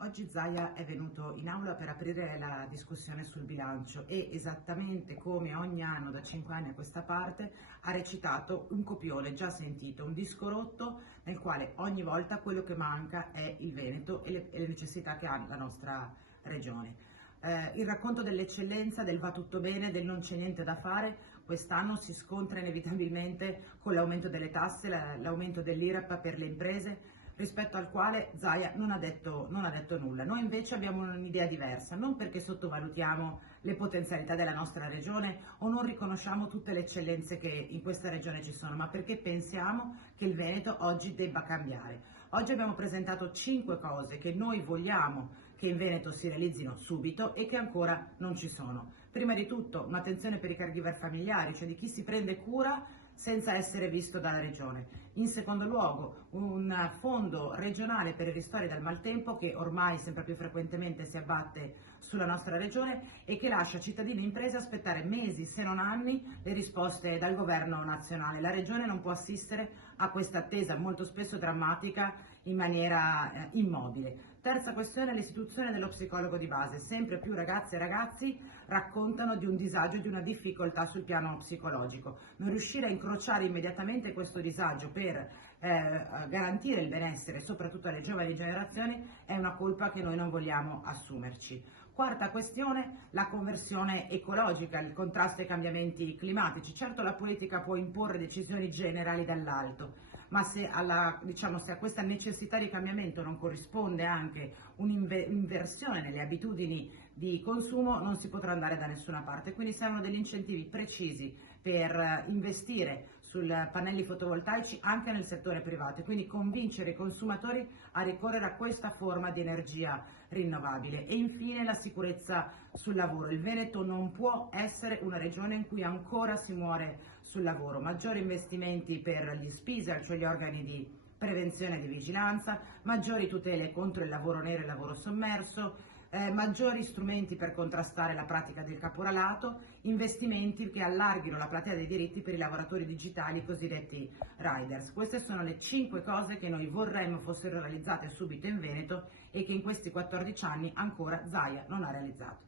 Oggi Zaia è venuto in aula per aprire la discussione sul bilancio e esattamente come ogni anno da 5 anni a questa parte ha recitato un copione già sentito, un disco rotto nel quale ogni volta quello che manca è il Veneto e le necessità che ha la nostra regione. Il racconto dell'eccellenza, del va tutto bene, del non c'è niente da fare, quest'anno si scontra inevitabilmente con l'aumento delle tasse, l'aumento dell'IRAP per le imprese, rispetto al quale Zaia non ha detto nulla. Noi invece abbiamo un'idea diversa, non perché sottovalutiamo le potenzialità della nostra regione o non riconosciamo tutte le eccellenze che in questa regione ci sono, ma perché pensiamo che il Veneto oggi debba cambiare. Oggi abbiamo presentato 5 cose che noi vogliamo che in Veneto si realizzino subito e che ancora non ci sono. Prima di tutto un'attenzione per i caregiver familiari, cioè di chi si prende cura senza essere visto dalla regione. In secondo luogo un fondo regionale per i ristori dal maltempo che ormai sempre più frequentemente si abbatte sulla nostra regione e che lascia cittadini e imprese aspettare mesi se non anni le risposte dal governo nazionale. La regione non può assistere a questa attesa molto spesso drammatica in maniera immobile. Terza questione, l'istituzione dello psicologo di base. Sempre più ragazze e ragazzi raccontano di un disagio, di una difficoltà sul piano psicologico. Non riuscire a incrociare immediatamente questo disagio per garantire il benessere soprattutto alle giovani generazioni è una colpa che noi non vogliamo assumerci. Quarta questione, la conversione ecologica, il contrasto ai cambiamenti climatici. Certo la politica può imporre decisioni generali dall'alto, ma se a questa necessità di cambiamento non corrisponde anche un'inversione nelle abitudini di consumo, non si potrà andare da nessuna parte. Quindi servono degli incentivi precisi per investire sui pannelli fotovoltaici anche nel settore privato e quindi convincere i consumatori a ricorrere a questa forma di energia rinnovabile. E infine la sicurezza sul lavoro. Il Veneto non può essere una regione in cui ancora si muore sul lavoro. Maggiori investimenti per gli SPISA, cioè gli organi di prevenzione e di vigilanza, maggiori tutele contro il lavoro nero e il lavoro sommerso, maggiori strumenti per contrastare la pratica del caporalato, investimenti che allarghino la platea dei diritti per i lavoratori digitali, i cosiddetti riders. Queste sono le 5 cose che noi vorremmo fossero realizzate subito in Veneto e che in questi 14 anni ancora Zaia non ha realizzato.